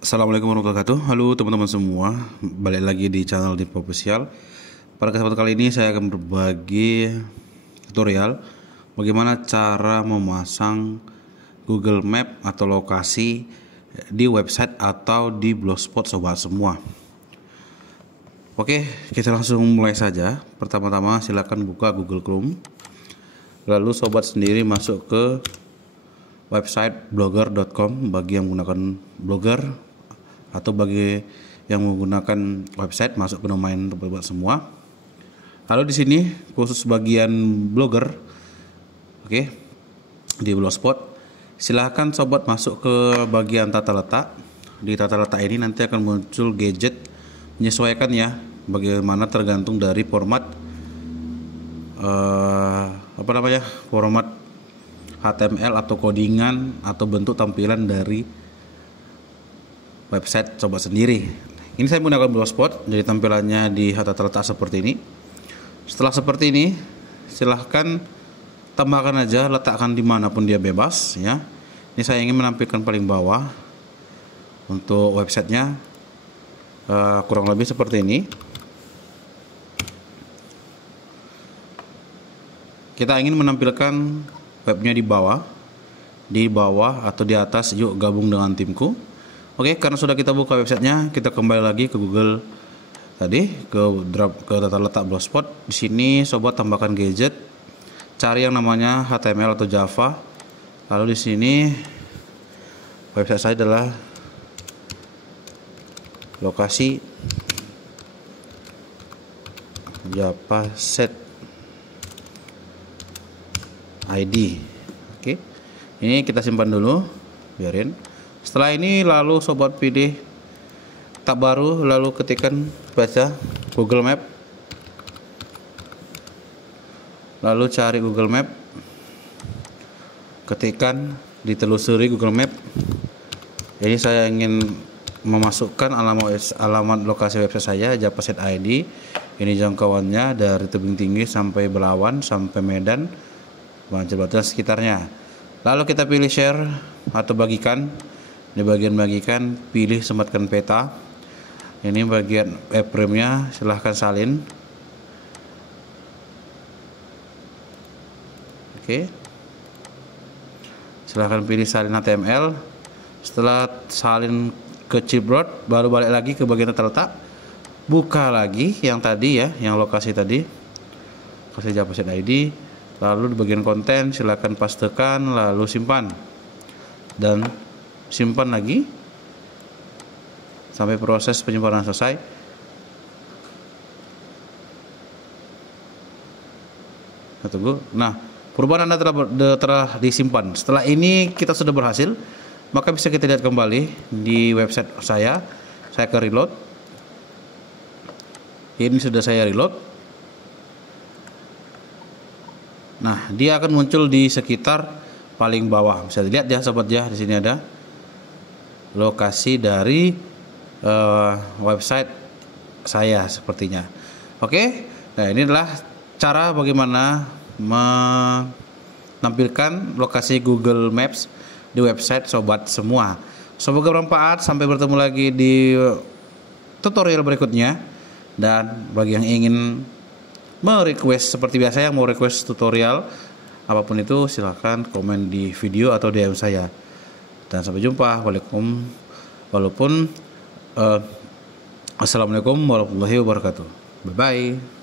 Assalamualaikum warahmatullahi wabarakatuh. Halo teman-teman semua, balik lagi di channel Deep Official. Pada kesempatan kali ini saya akan berbagi tutorial bagaimana cara memasang Google Map atau lokasi di website atau di blogspot sobat semua. Oke, kita langsung mulai saja. Pertama-tama silakan buka Google Chrome. Lalu sobat sendiri masuk ke website blogger.com bagi yang menggunakan Blogger, atau bagi yang menggunakan website masuk ke domain buat semua. Lalu di sini khusus bagian Blogger, oke, di Blogspot, silahkan sobat masuk ke bagian tata letak. Di tata letak ini nanti akan muncul gadget, menyesuaikan ya, bagaimana tergantung dari format format HTML atau codingan atau bentuk tampilan dari website sobat sendiri. Ini saya menggunakan Blogspot, jadi tampilannya di tata letak seperti ini. Setelah seperti ini, silahkan tambahkan aja, letakkan dimanapun dia bebas ya. Ini saya ingin menampilkan paling bawah untuk websitenya, kurang lebih seperti ini. Kita ingin menampilkan webnya di bawah atau di atas. Yuk gabung dengan timku. Oke, karena sudah kita buka websitenya, kita kembali lagi ke Google tadi, ke tata letak Blogspot. Di sini sobat tambahkan gadget, cari yang namanya HTML atau Java. Lalu di sini website saya adalah lokasi Java set ID. Oke, ini kita simpan dulu, biarin. Setelah ini lalu sobat pilih tab baru, lalu ketikkan baca Google Map, lalu cari Google Map, ketikkan, ditelusuri Google Map. Ini saya ingin memasukkan alamat lokasi website saya, Japaset ID. Ini jangkauannya dari tebing tinggi sampai Belawan sampai Medan, Banjar sekitarnya. Lalu kita pilih share atau bagikan. Di bagian bagikan, pilih sematkan peta. Ini bagian frame-nya, silahkan salin. Oke, silahkan pilih salin HTML. Setelah salin ke chipboard, baru balik lagi ke bagian tata letak. Buka lagi yang tadi ya, yang lokasi tadi, lokasi Japaset ID. Lalu di bagian konten silahkan pastekan, lalu simpan dan simpan lagi sampai proses penyimpanan selesai. Tunggu. Nah, perubahan Anda telah disimpan. Setelah ini kita sudah berhasil, maka bisa kita lihat kembali di website saya. Saya ke reload. Ini sudah saya reload. Nah, dia akan muncul di sekitar paling bawah. Bisa dilihat ya sobat ya, di sini ada lokasi dari website saya sepertinya. Oke, nah ini adalah cara bagaimana menampilkan lokasi Google Maps di website sobat semua. Semoga bermanfaat. Sampai bertemu lagi di tutorial berikutnya. Dan bagi yang ingin merequest seperti biasa, yang mau request tutorial apapun itu, silahkan komen di video atau DM saya. Dan sampai jumpa. Assalamualaikum warahmatullahi wabarakatuh. Bye bye.